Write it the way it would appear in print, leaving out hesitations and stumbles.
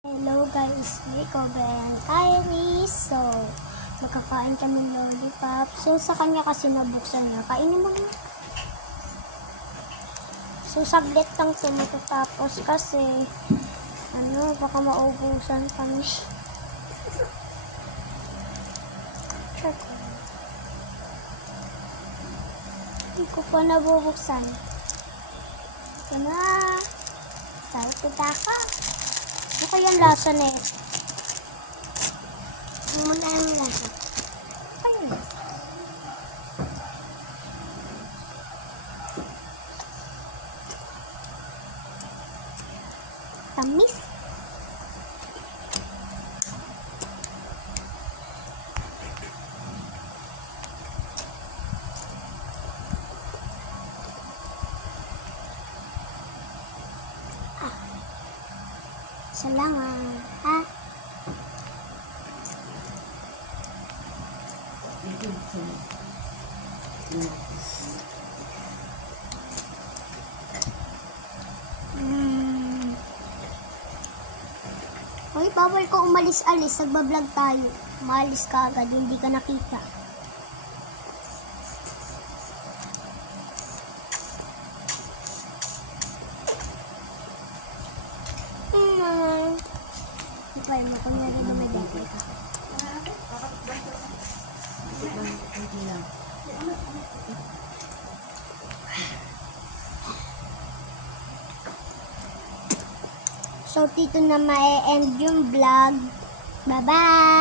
Hello guys, Rico and Kyrie. So, magkakain kami lollipop. So, sa kanya kasi nabuksan niya. Kainin mo na. So, saglit lang ito matatapos kasi baka maubusan kami. Check. Hindi ko pa nabubuksan. Ito na. Sarap kita ka. Ano kaya ang lasa na ito? Ano mo na yung lasa? Ayun. Tamis. Salamat, ha? Hoy, bawal ko umalis-alis. Nagbablog tayo. Umalis ka agad, hindi ka nakita. Ipay mo, kunyari na may dati ka. So, dito na ma-end yung vlog. Bye-bye!